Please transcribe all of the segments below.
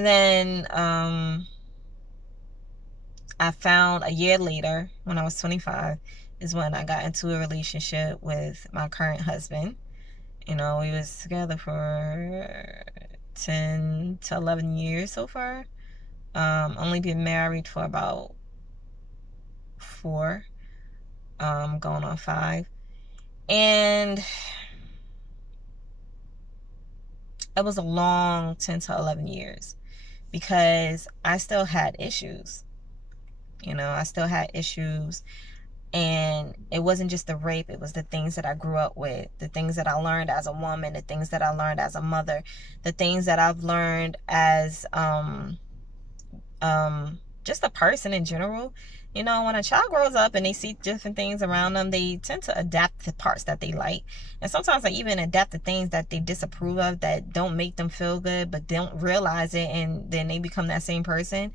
And then I found a year later, when I was 25, is when I got into a relationship with my current husband. You know, we was together for 10 to 11 years so far. Only been married for about 4, going on 5. And it was a long 10 to 11 years because I still had issues. You know, I still had issues. And it wasn't just the rape, it was the things that I grew up with, the things that I learned as a woman, the things that I learned as a mother, the things that I've learned as just a person in general. You know, when a child grows up and they see different things around them, they tend to adapt the parts that they like. And sometimes they even adapt the things that they disapprove of, that don't make them feel good, but don't realize it, and then they become that same person.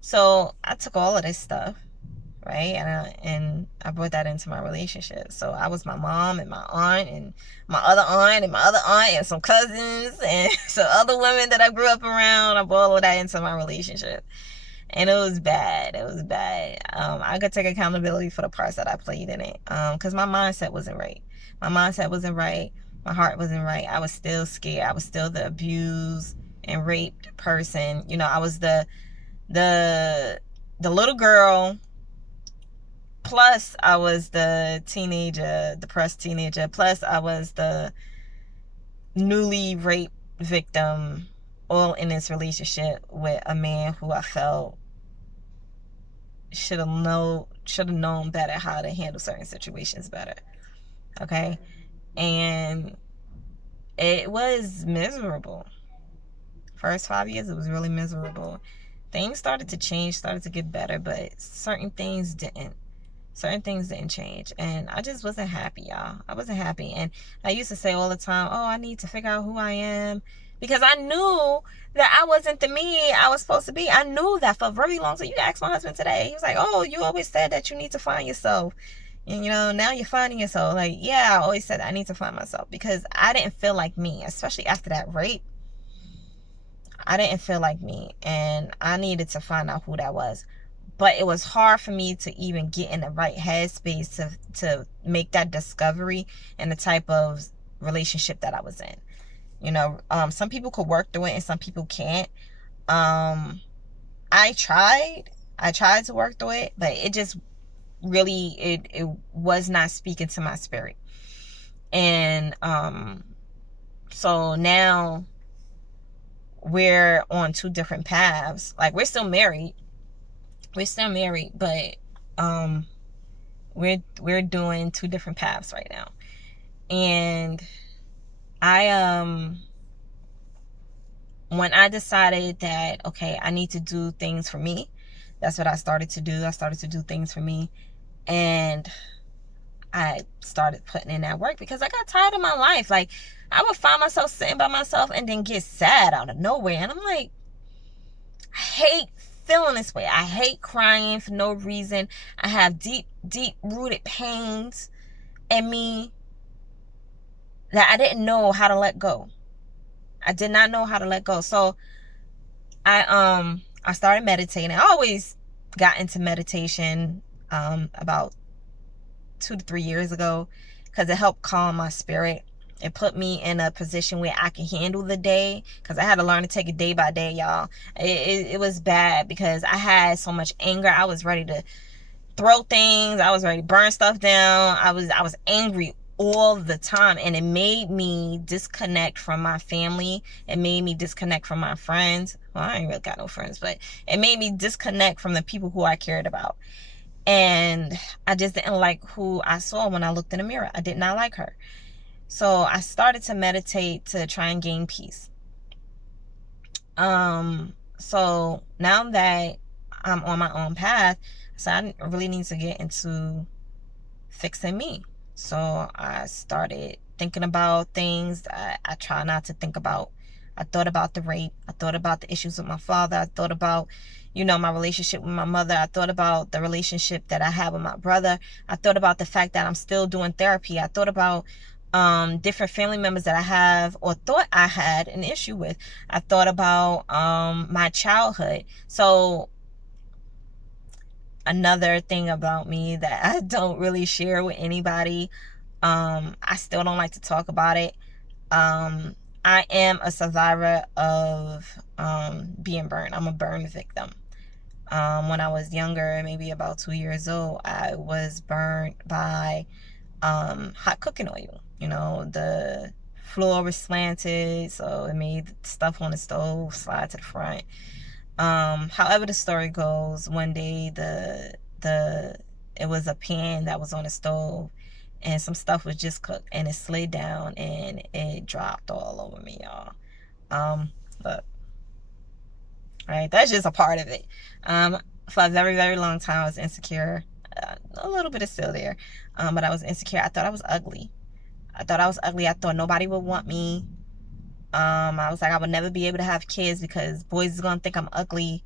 So I took all of this stuff, right? And I brought that into my relationship. So I was my mom and my aunt and my other aunt and my other aunt and some cousins and some other women that I grew up around. I brought all of that into my relationship. And it was bad. It was bad. I could take accountability for the parts that I played in it. Because my mindset wasn't right. My mindset wasn't right. My heart wasn't right. I was still scared. I was still the abused and raped person. You know, I was the little girl. Plus, I was the teenager, depressed teenager. Plus, I was the newly raped victim, all in this relationship with a man who I felt should have known better how to handle certain situations better. Okay? And it was miserable. First 5 years, it was really miserable. Things started to change, started to get better, but certain things didn't. Certain things didn't change, and I just wasn't happy, y'all. I wasn't happy. And I used to say all the time, oh, I need to figure out who I am, because I knew that I wasn't the me I was supposed to be. I knew that for a very long time. You can ask my husband today. He was like, oh, you always said that you need to find yourself, and you know, now you're finding yourself. Like, yeah, I always said I need to find myself, because I didn't feel like me, especially after that rape. I didn't feel like me, and I needed to find out who that was. But it was hard for me to even get in the right headspace to make that discovery and the type of relationship that I was in. You know, some people could work through it and some people can't. I tried to work through it, but it just really, it was not speaking to my spirit. And so now we're on 2 different paths. Like, we're still married, but we're doing 2 different paths right now. And I when I decided that, okay, I need to do things for me, that's what I started to do. I started to do things for me, and I started putting in that work, because I got tired of my life. Like, I would find myself sitting by myself and then get sad out of nowhere, and I'm like, I hate feeling this way. I hate crying for no reason. I have deep rooted pains in me that I didn't know how to let go. I did not know how to let go. So I started meditating. I always got into meditation about 2 to 3 years ago, because it helped calm my spirit. It put me in a position where I can handle the day, because I had to learn to take it day by day, y'all. It was bad, because I had so much anger. I was ready to throw things. I was ready to burn stuff down. I was angry all the time, and it made me disconnect from my family. It made me disconnect from my friends. Well, I ain't really got no friends, but it made me disconnect from the people who I cared about. And I just didn't like who I saw when I looked in the mirror. I did not like her. So I started to meditate to try and gain peace. So now that I'm on my own path, so I really need to get into fixing me. So I started thinking about things I try not to think about. I thought about the rape. I thought about the issues with my father. I thought about, you know, my relationship with my mother. I thought about the relationship that I had with my brother. I thought about the fact that I'm still doing therapy. I thought about different family members that I have or thought I had an issue with. I thought about my childhood. So another thing about me that I don't really share with anybody, I still don't like to talk about it. I am a survivor of being burned. I'm a burn victim. When I was younger, maybe about 2 years old, I was burned by hot cooking oil. You know, the floor was slanted, so it made stuff on the stove slide to the front. However the story goes, one day it was a pan that was on the stove, and some stuff was just cooked, and it slid down and it dropped all over me, y'all. Look, right, that's just a part of it. For a very, very long time, I was insecure. A little bit is still there, but I was insecure. I thought I was ugly. I thought nobody would want me. I was like, I would never be able to have kids because boys is gonna think I'm ugly.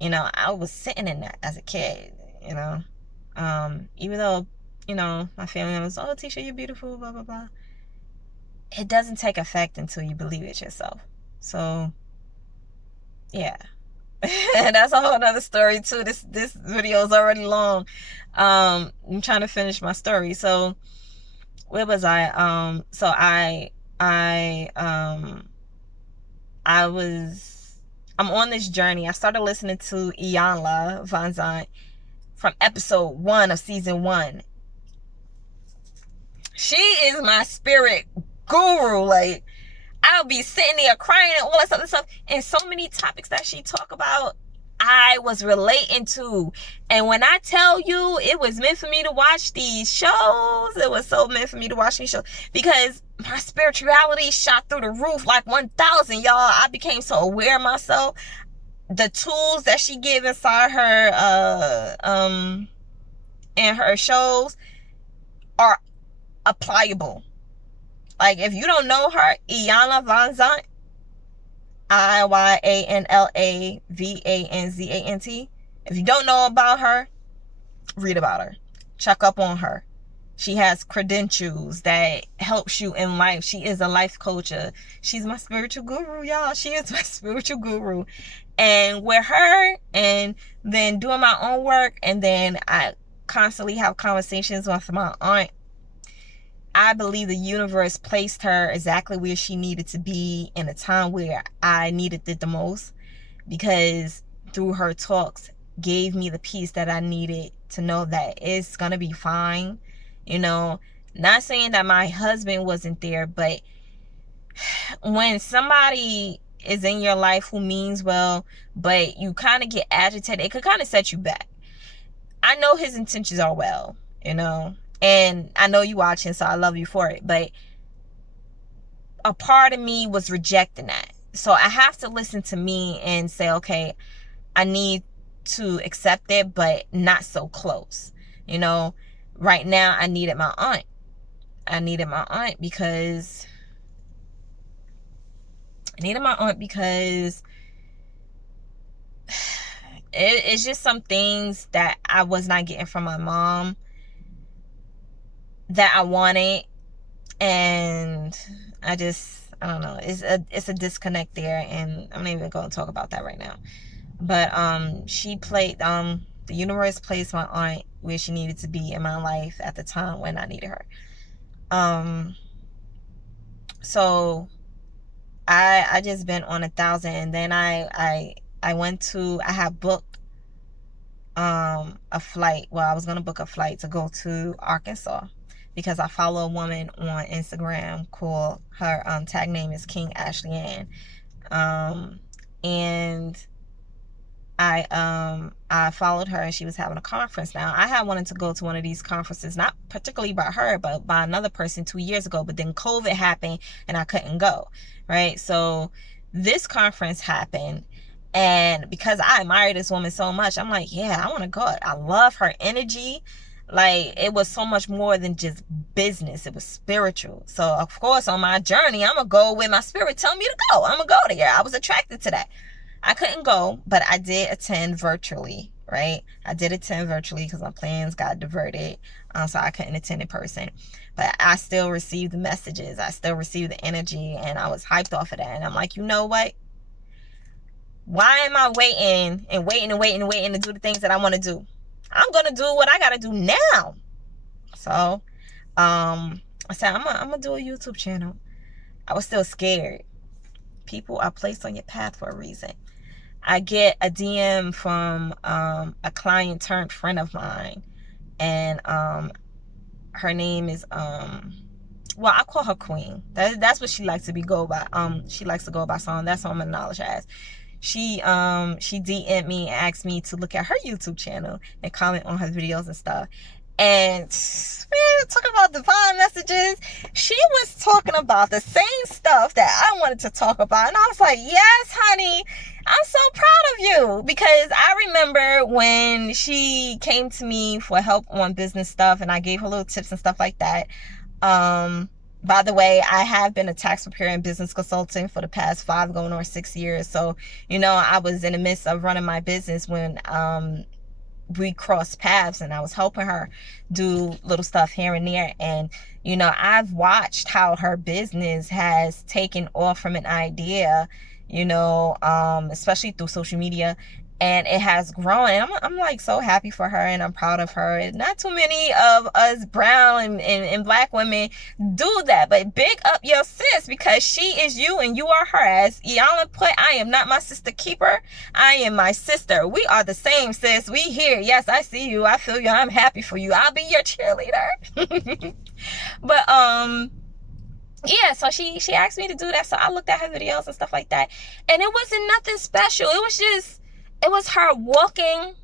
You know, I was sitting in that as a kid, you know. Even though, you know, my family was, oh, Tisha, you're beautiful, blah, blah, blah. It doesn't take effect until you believe it yourself. So, yeah. That's a whole nother story too. This video is already long. I'm trying to finish my story. So, where was I? I'm on this journey. I started listening to Iyanla Vanzant from episode 1 of season 1. She is my spirit guru. Like, I'll be sitting there crying and all this other stuff. And so many topics that she talk about, I was relating to. And when I tell you it was meant for me to watch these shows, it was so meant for me to watch these shows. Because my spirituality shot through the roof like 1,000, y'all. I became so aware of myself. The tools that she gave inside her in her shows are applicable. Like, if you don't know her, Iyanla Vanzant, Iyanla Vanzant. If you don't know about her, read about her. Check up on her. She has credentials that helps you in life. She is a life coach. She's my spiritual guru, y'all. She is my spiritual guru. And with her, and then doing my own work, and then I constantly have conversations with my aunt, I believe the universe placed her exactly where she needed to be in a time where I needed it the most, because through her talks gave me the peace that I needed to know that it's gonna be fine. You know, not saying that my husband wasn't there, but when somebody is in your life who means well, but you kind of get agitated, it could kind of set you back. I know his intentions are well, you know, and I know you watching, so I love you for it. But a part of me was rejecting that. So I have to listen to me and say, okay, I need to accept it, but not so close. You know, right now I needed my aunt. Because it's just some things that I was not getting from my mom that I wanted, and I don't know, it's a disconnect there, and I'm not even going to talk about that right now. But the universe placed my aunt where she needed to be in my life at the time when I needed her. So I just been on 1,000, and then I had booked a flight. Well, I was gonna book a flight to go to Arkansas, because I follow a woman on Instagram called, her tag name is King Ashley Ann, and I followed her, and she was having a conference. Now, I had wanted to go to one of these conferences, not particularly by her, but by another person 2 years ago, but then COVID happened and I couldn't go, right? So this conference happened, and because I admire this woman so much, I'm like, yeah, I want to go. I love her energy. Like, it was so much more than just business. It was spiritual. So, of course, on my journey, I'm going to go where my spirit tell me to go. I'm going to go there. I was attracted to that. I couldn't go, but I did attend virtually, right? I did attend virtually because my plans got diverted, so I couldn't attend in person. But I still received the messages. I still received the energy, and I was hyped off of that. And I'm like, you know what? Why am I waiting and waiting to do the things that I want to do? I'm going to do what I got to do now. So, I said, I'm going to do a YouTube channel. I was still scared. People are placed on your path for a reason. I get a DM from a client turned friend of mine, and her name is well, I call her Queen. That's what she likes to go by. She likes to go by song. That's all my knowledge as. She DM'd me and asked me to look at her YouTube channel and comment on her videos and stuff. And man, talking about divine messages, she was talking about the same stuff that I wanted to talk about. And I was like, yes, honey, I'm so proud of you. Because I remember when she came to me for help on business stuff, and I gave her little tips and stuff like that. By the way, I have been a tax preparer and business consultant for the past 5 going on 6 years. So, I was in the midst of running my business when we crossed paths, and I was helping her do little stuff here and there. And I've watched how her business has taken off from an idea, especially through social media, and it has grown. And I'm like so happy for her, and I'm proud of her. Not too many of us brown and black women do that, but big up your sis, because she is you and you are her. As Iana put, I am not my sister keeper, I am my sister. We are the same, sis. We here. Yes, I see you, I feel you, I'm happy for you, I'll be your cheerleader. But yeah, so she asked me to do that, so I looked at her videos and stuff like that, and it wasn't nothing special. It was her walking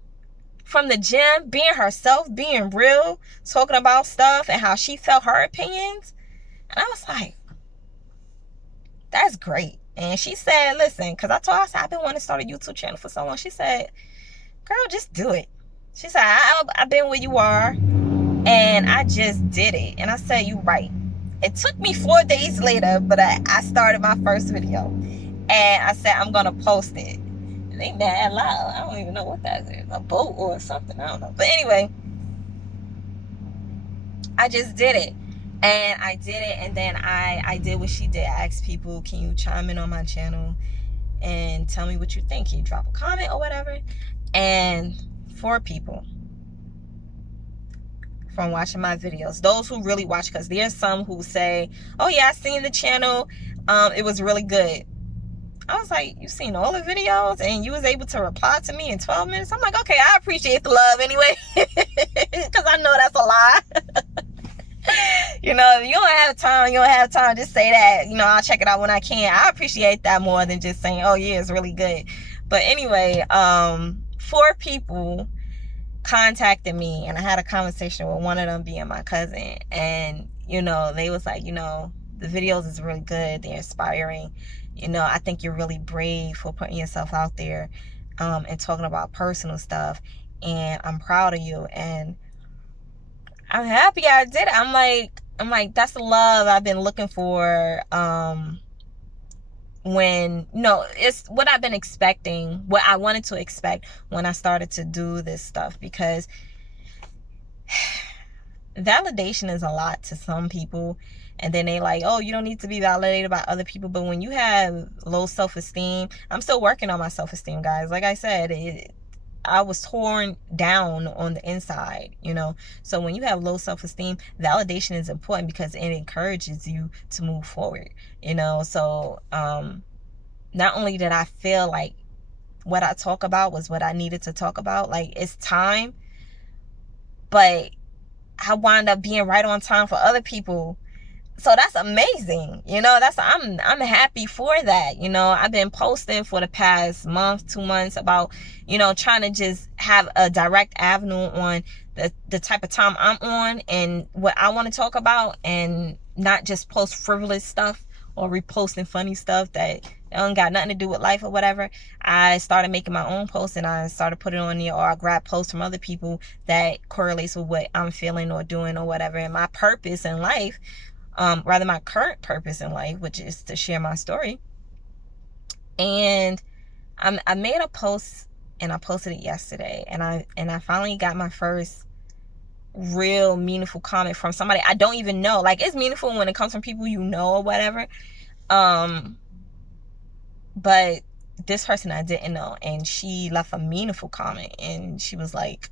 from the gym, being herself, being real, talking about stuff and how she felt, her opinions. And I was like, that's great. And she said, listen, because I told her, I've been wanting to start a YouTube channel for so long. She said, girl, just do it. She said, I've been where you are, and I just did it. And I said, you right. It took me 4 days later, but I started my first video. And I said, I'm going to post it. And they mad loud. I don't even know what that is. A boat or something. I don't know. But anyway, I just did it. And I did it. And then I did what she did. I asked people, can you chime in on my channel and tell me what you think? Can you drop a comment or whatever? And 4 people from watching my videos, those who really watch, because there's some who say, oh yeah, I seen the channel, it was really good. I was like, you seen all the videos and you was able to reply to me in 12 minutes? I'm like, okay, I appreciate the love anyway, because I know that's a lie. If you don't have time, you don't have time. Just say that, I'll check it out when I can. I appreciate that more than just saying, oh yeah, it's really good. But anyway, 4 people contacted me, and I had a conversation with one of them being my cousin, and they was like, the videos is really good, they're inspiring, I think you're really brave for putting yourself out there, and talking about personal stuff, and I'm proud of you. And I'm happy I did it. I'm like that's the love I've been looking for, it's what I've been expecting, what I wanted to expect when I started to do this stuff. Because validation is a lot to some people, and then they like, oh, you don't need to be validated by other people. But when you have low self-esteem, I'm still working on my self-esteem, guys. Like I said, I was torn down on the inside, so when you have low self-esteem, validation is important because it encourages you to move forward, so not only did I feel like what I talk about was what I needed to talk about, like it's time, but I wound up being right on time for other people. So that's amazing. I'm happy for that. I've been posting for the past month, 2 months about, trying to just have a direct avenue on the type of time I'm on and what I want to talk about, and not just post frivolous stuff or reposting funny stuff that don't got nothing to do with life or whatever. I started making my own posts, and I started putting on there, or I grab posts from other people that correlates with what I'm feeling or doing or whatever. And my purpose in life, rather my current purpose in life, which is to share my story. And I made a post and I posted it yesterday, and I finally got my first real meaningful comment from somebody I don't even know. Like, it's meaningful when it comes from people you know or whatever. But this person I didn't know, and she left a meaningful comment, and she was like,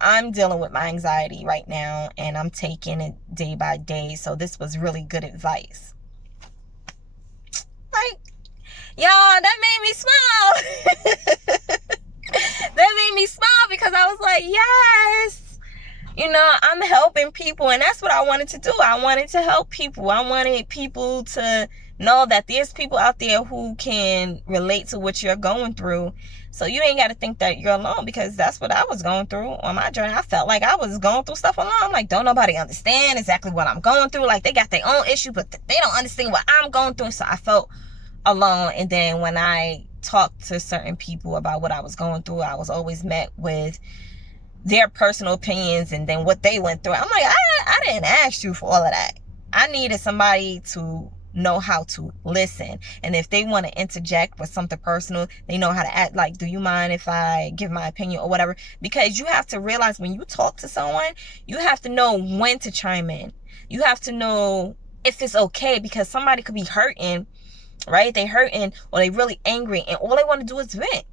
I'm dealing with my anxiety right now, and I'm taking it day by day, so this was really good advice. Like, y'all, that made me smile. That made me smile, because I was like, yes, I'm helping people, and that's what I wanted to do. I wanted to help people. I wanted people to know that there's people out there who can relate to what you're going through. So you ain't got to think that you're alone, because that's what I was going through on my journey. I felt like I was going through stuff alone. I'm like, don't nobody understand exactly what I'm going through. Like, they got their own issue, but they don't understand what I'm going through. So I felt alone. And then when I talked to certain people about what I was going through, I was always met with their personal opinions and then what they went through. I'm like, I didn't ask you for all of that. I needed somebody to know how to listen. And if they want to interject with something personal, they know how to act. Like, do you mind if I give my opinion or whatever? Because you have to realize, when you talk to someone, you have to know when to chime in. You have to know if it's okay, because somebody could be hurting, right? They hurting, or they really angry, and all they want to do is vent.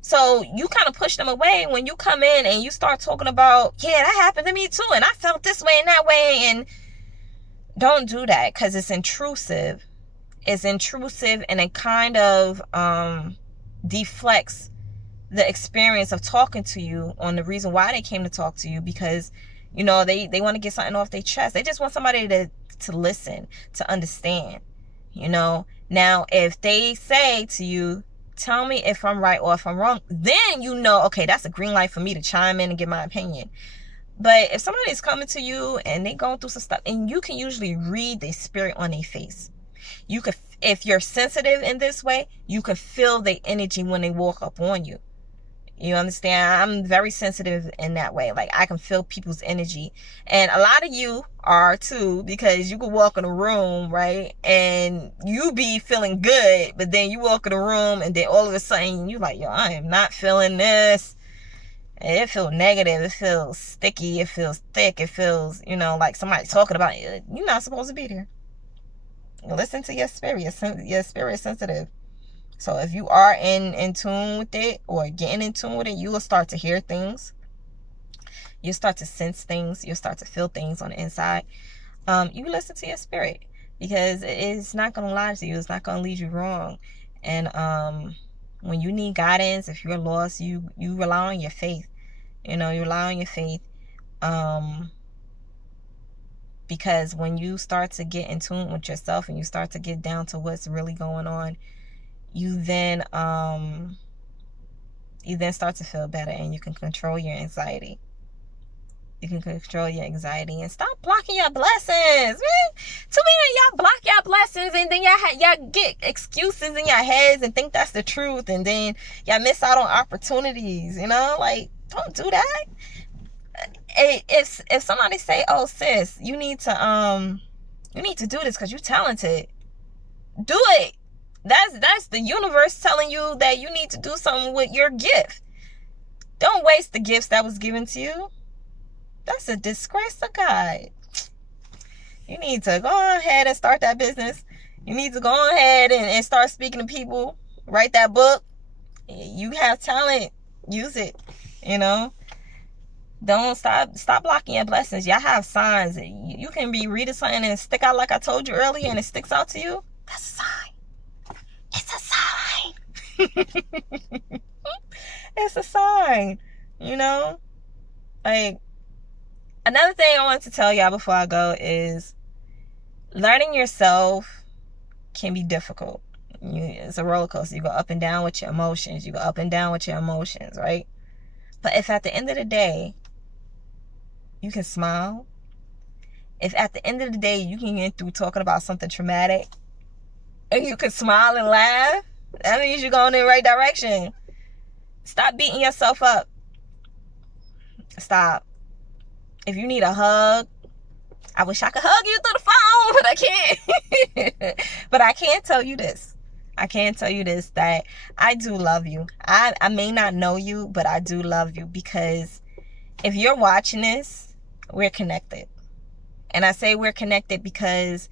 So you kind of push them away when you come in and you start talking about, yeah, that happened to me too, and I felt this way and that way. And don't do that, because it's intrusive. It's intrusive, and it kind of deflects the experience of talking to you on the reason why they came to talk to you, because they want to get something off their chest. They just want somebody to listen, to understand. Now if they say to you, tell me if I'm right or if I'm wrong, then okay, that's a green light for me to chime in and give my opinion. But if somebody's coming to you and they going through some stuff, and you can usually read the spirit on their face. You could, if you're sensitive in this way, you could feel the energy when they walk up on you. You understand? I'm very sensitive in that way. Like, I can feel people's energy. And a lot of you are too, because you could walk in a room, right? And you be feeling good, but then you walk in a room and then all of a sudden you like, yo, I am not feeling this. It feels negative. It feels sticky. It feels thick. It feels, like somebody talking about it. You're not supposed to be there. Listen to your spirit. Your spirit is sensitive. So if you are in tune with it, or getting in tune with it, you will start to hear things. You'll start to sense things. You'll start to feel things on the inside. You listen to your spirit, because it's not going to lie to you. It's not going to lead you wrong. And when you need guidance, if you're lost, you rely on your faith. You rely on your faith. Because when you start to get in tune with yourself and you start to get down to what's really going on, you then start to feel better, and you can control your anxiety. You can control your anxiety and stop blocking your blessings, man. Too many of y'all block your blessings, and then y'all get excuses in your heads and think that's the truth, and then y'all miss out on opportunities. Like, don't do that. If somebody say, oh sis, you need to do this because you're talented, do it. That's the universe telling you that you need to do something with your gift. Don't waste the gifts that was given to you. That's a disgrace to God. You need to go ahead and start that business. You need to go ahead and start speaking to people. Write that book. You have talent. Use it. Don't stop blocking your blessings. Y'all have signs. You can be reading something and stick out like I told you earlier, and it sticks out to you. That's a sign. It's a sign. It's a sign. Like, another thing I wanted to tell y'all before I go is, learning yourself can be difficult. It's a roller coaster. You go up and down with your emotions. Right? But if at the end of the day, you can smile. If at the end of the day, you can get through talking about something traumatic, and you can smile and laugh, that means you're going in the right direction. Stop beating yourself up. Stop. If you need a hug, I wish I could hug you through the phone, but I can't. But I can tell you this. I can't tell you this, that I do love you. I may not know you, but I do love you, because if you're watching this, we're connected. And I say we're connected because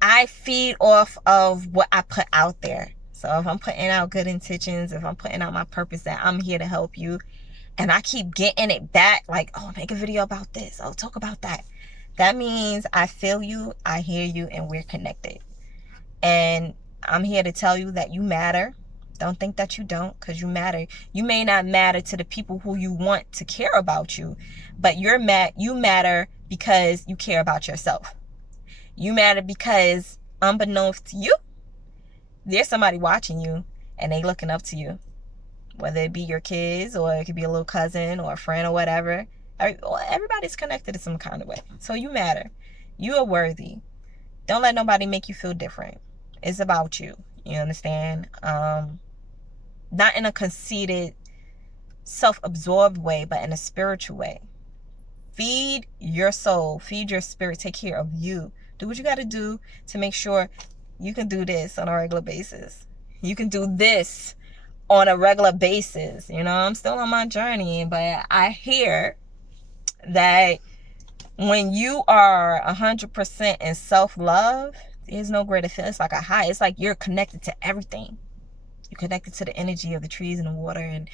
I feed off of what I put out there. So if I'm putting out good intentions, if I'm putting out my purpose that I'm here to help you, and I keep getting it back, like, oh, make a video about this, oh, talk about that, that means I feel you, I hear you, and we're connected. And I'm here to tell you that you matter. Don't think that you don't, because you matter. You may not matter to the people who you want to care about you, but you matter because you care about yourself. You matter because, unbeknownst to you, there's somebody watching you and they looking up to you. Whether it be your kids, or it could be a little cousin or a friend or whatever. Everybody's connected in some kind of way. So you matter. You are worthy. Don't let nobody make you feel different. It's about you. You understand? Not in a conceited, self-absorbed way, but in a spiritual way. Feed your soul. Feed your spirit. Take care of you. Do what you got to do to make sure you can do this on a regular basis. You can do this on a regular basis. You know, I'm still on my journey, but I hear that when you are 100% in self-love, there's no greater feeling. It's like a high. It's like you're connected to everything. You're connected to the energy of the trees and the water and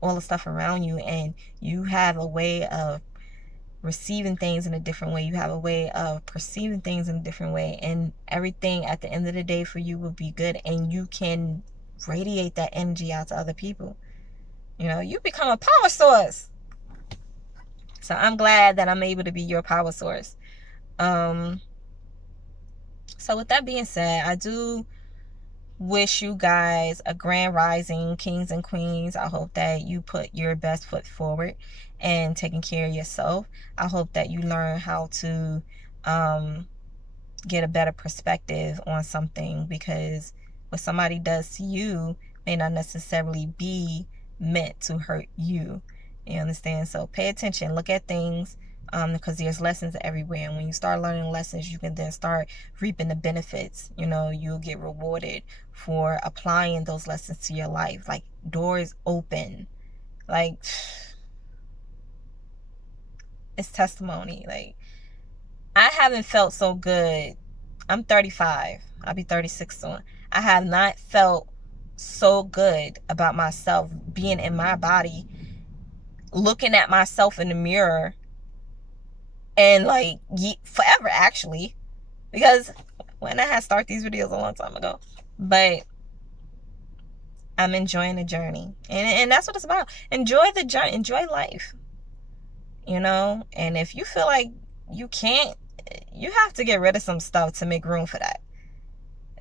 all the stuff around you, and you have a way of receiving things in a different way. You have a way of perceiving things in a different way, and everything at the end of the day for you will be good, and you can radiate that energy out to other people. You know, you become a power source. So I'm glad that I'm able to be your power source. So with that being said, I do wish you guys a grand rising, kings and queens. I hope that you put your best foot forward and taking care of yourself. I hope that you learn how to get a better perspective on something, because what somebody does to you may not necessarily be meant to hurt you. You understand? So pay attention, look at things, because there's lessons everywhere, and when you start learning lessons, you can then start reaping the benefits. You know, you'll get rewarded for applying those lessons to your life. Like, doors open, like, it's testimony. Like, I haven't felt so good. I'm 35. I'll be 36 soon. I have not felt so good about myself, being in my body, looking at myself in the mirror, and like forever, actually, because when I had started these videos a long time ago, but I'm enjoying the journey, and that's what it's about. Enjoy the journey, enjoy life, you know. And if you feel like you can't, you have to get rid of some stuff to make room for that.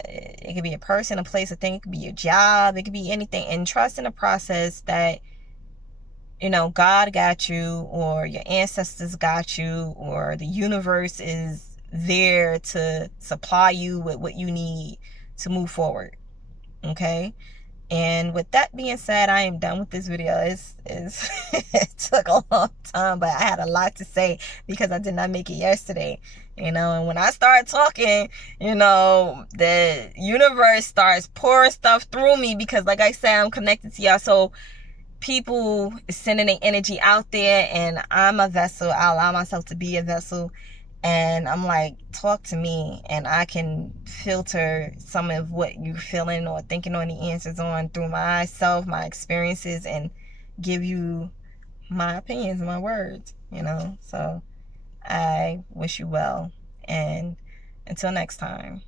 It could be a person, a place, a thing. It could be your job. It could be anything. And trust in the process that, you know, God got you, or your ancestors got you, or the universe is there to supply you with what you need to move forward. Okay? And with that being said, I am done with this video. It took a long time, but I had a lot to say because I did not make it yesterday. You know, and when I start talking, you know, the universe starts pouring stuff through me, because like I said, I'm connected to y'all. So people sending their energy out there, and I'm a vessel. I allow myself to be a vessel. And I'm like, talk to me, and I can filter some of what you're feeling or thinking on the answers on through myself, my experiences, and give you my opinions, my words, you know. So I wish you well, and until next time.